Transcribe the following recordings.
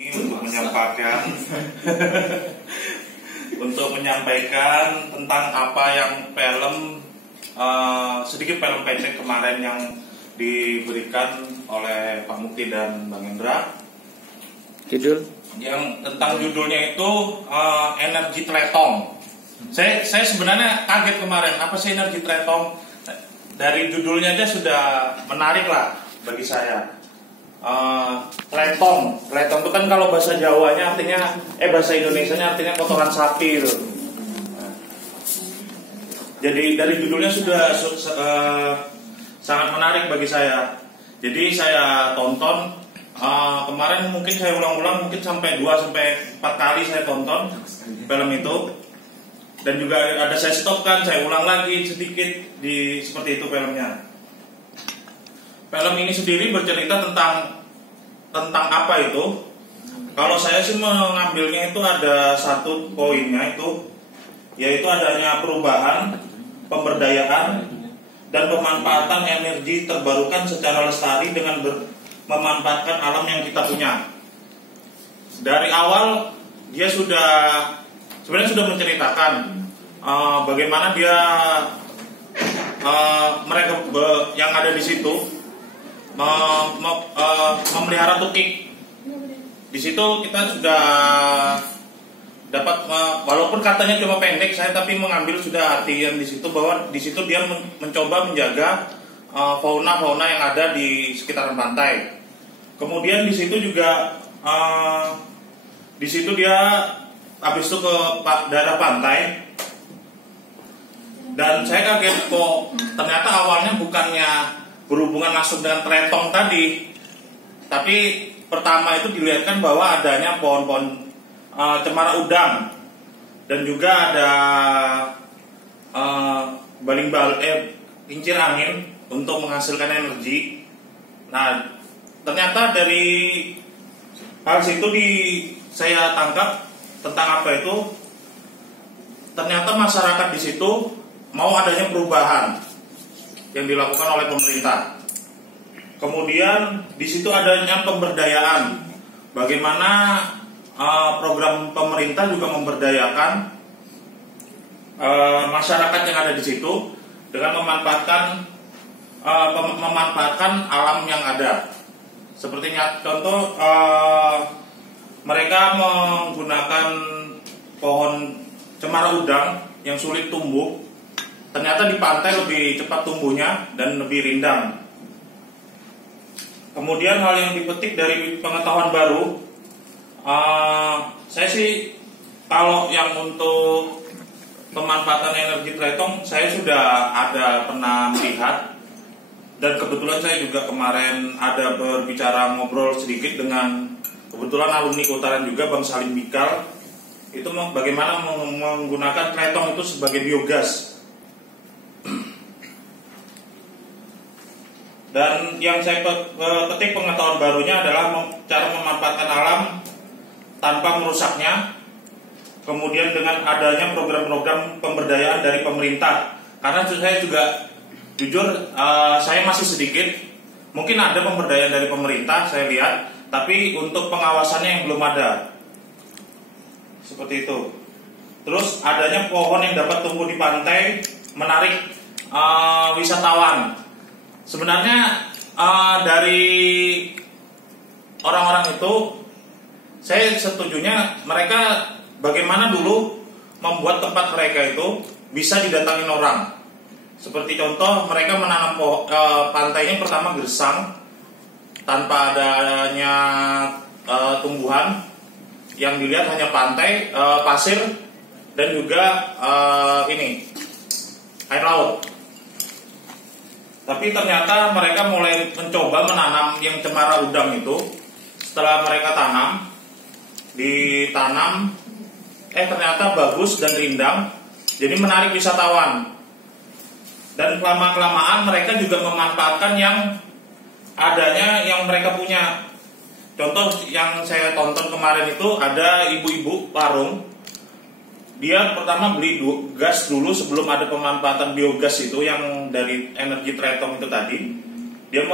untuk menyampaikan tentang apa yang sedikit film pendek kemarin yang diberikan oleh Pak Mukti dan Bang Indra. Judul? Yang tentang judulnya itu energi tretong. Saya sebenarnya kaget kemarin, apa sih energi tretong? Dari judulnya aja sudah menarik lah bagi saya. Tretong itu kan kalau bahasa Jawanya artinya, bahasa Indonesianya artinya kotoran sapi itu. Jadi dari judulnya sudah sangat menarik bagi saya. Jadi saya tonton kemarin, mungkin saya ulang-ulang, mungkin sampai 2-4 kali saya tonton film itu. Dan juga ada saya stopkan, saya ulang lagi sedikit seperti itu filmnya. Film ini sendiri bercerita tentang apa itu? Kalau saya sih mengambilnya itu ada satu poinnya itu, yaitu adanya perubahan, pemberdayaan, dan pemanfaatan energi terbarukan secara lestari dengan memanfaatkan alam yang kita punya. Dari awal dia sebenarnya sudah menceritakan bagaimana dia mereka yang ada di situ memelihara tukik. Di situ kita sudah dapat, walaupun katanya cuma pendek, saya tapi mengambil sudah artian di situ bahwa di situ dia mencoba menjaga fauna yang ada di sekitaran pantai. Kemudian di situ juga di situ dia habis itu ke daerah pantai. Dan saya kaget kok ternyata awalnya bukannya berhubungan langsung dengan tretong tadi, tapi pertama itu dilihatkan bahwa adanya pohon-pohon cemara udang, dan juga ada kincir angin untuk menghasilkan energi. Nah, ternyata dari hal situ saya tangkap tentang apa itu, ternyata masyarakat di situ mau adanya perubahan yang dilakukan oleh pemerintah. Kemudian di situ adanya pemberdayaan. Bagaimana program pemerintah juga memberdayakan masyarakat yang ada di situ dengan memanfaatkan alam yang ada. Sepertinya contoh, mereka menggunakan pohon cemara udang yang sulit tumbuh. Ternyata di pantai lebih cepat tumbuhnya dan lebih rindang. Kemudian hal yang dipetik dari pengetahuan baru, saya sih kalau yang untuk pemanfaatan energi tretong saya sudah pernah melihat, dan kebetulan saya juga kemarin ada berbicara ngobrol sedikit dengan kebetulan alumni Keutaran juga, Bang Salim Bikal, itu bagaimana menggunakan tretong itu sebagai biogas. Dan yang saya petik pengetahuan barunya adalah cara memanfaatkan alam tanpa merusaknya. Kemudian dengan adanya program-program pemberdayaan dari pemerintah. Karena saya juga jujur, saya masih sedikit. Mungkin ada pemberdayaan dari pemerintah, saya lihat, tapi untuk pengawasannya yang belum ada. Seperti itu. Terus adanya pohon yang dapat tumbuh di pantai menarik wisatawan. Sebenarnya dari orang-orang itu saya setujunya mereka bagaimana dulu membuat tempat mereka itu bisa didatangin orang. Seperti contoh, mereka menanam pantainya pertama gersang tanpa adanya tumbuhan, yang dilihat hanya pantai, pasir, dan juga air laut. Tapi ternyata mereka mulai mencoba menanam yang cemara udang itu. Setelah mereka ditanam, ternyata bagus dan rindang, jadi menarik wisatawan. Dan kelamaan mereka juga memanfaatkan yang adanya yang mereka punya. Contoh yang saya tonton kemarin itu ada ibu-ibu warung. Dia pertama beli gas dulu sebelum ada pemanfaatan biogas itu yang dari energi tretong itu tadi. Dia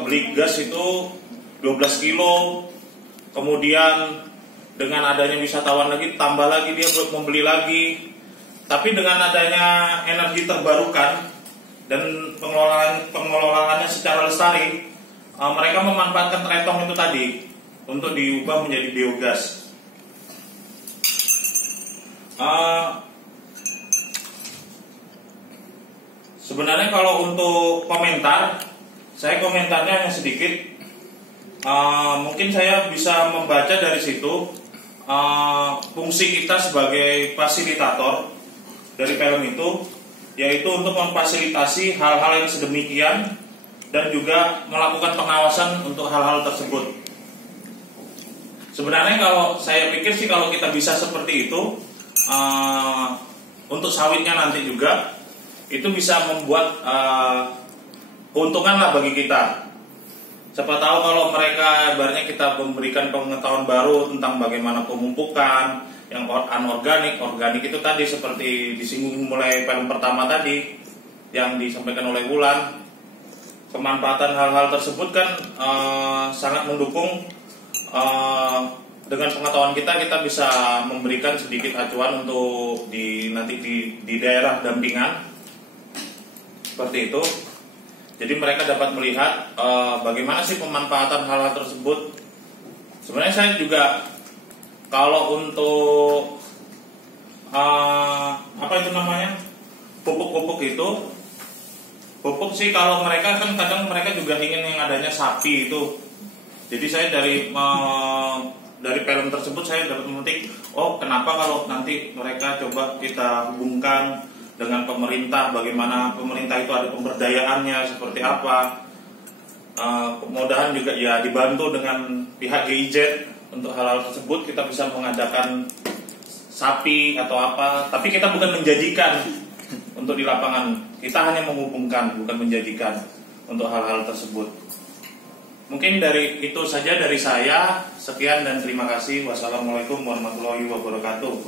beli gas itu 12 kilo kemudian dengan adanya wisatawan lagi tambah lagi dia membeli lagi. Tapi dengan adanya energi terbarukan dan pengelolaannya secara lestari, mereka memanfaatkan tretong itu tadi untuk diubah menjadi biogas. Sebenarnya kalau untuk komentar, saya komentarnya hanya sedikit. Mungkin saya bisa membaca dari situ fungsi kita sebagai fasilitator dari film itu, yaitu untuk memfasilitasi hal-hal yang sedemikian dan juga melakukan pengawasan untuk hal-hal tersebut. Sebenarnya kalau saya pikir sih kalau kita bisa seperti itu, untuk sawitnya nanti juga itu bisa membuat keuntungan lah bagi kita. Siapa tahu kalau mereka ibaratnya kita memberikan pengetahuan baru tentang bagaimana pemumpukan yang anorganik, organik itu tadi seperti disinggung mulai film pertama tadi yang disampaikan oleh Wulan. Pemanfaatan hal-hal tersebut kan sangat mendukung. Dengan pengetahuan kita bisa memberikan sedikit acuan untuk nanti di daerah dampingan seperti itu. Jadi mereka dapat melihat bagaimana sih pemanfaatan hal-hal tersebut. Sebenarnya saya juga kalau untuk apa itu namanya pupuk-pupuk itu, pupuk sih kalau mereka kan kadang mereka juga ingin yang adanya sapi itu. Jadi saya dari film tersebut saya dapat memetik, oh kenapa kalau nanti mereka coba kita hubungkan dengan pemerintah, bagaimana pemerintah itu ada pemberdayaannya seperti apa. Mudah-mudahan juga ya dibantu dengan pihak GIZ untuk hal-hal tersebut, kita bisa mengadakan sapi atau apa, tapi kita bukan menjanjikan untuk di lapangan, kita hanya menghubungkan, bukan menjanjikan untuk hal-hal tersebut. Mungkin dari itu saja dari saya. Sekian dan terima kasih. Wassalamualaikum warahmatullahi wabarakatuh.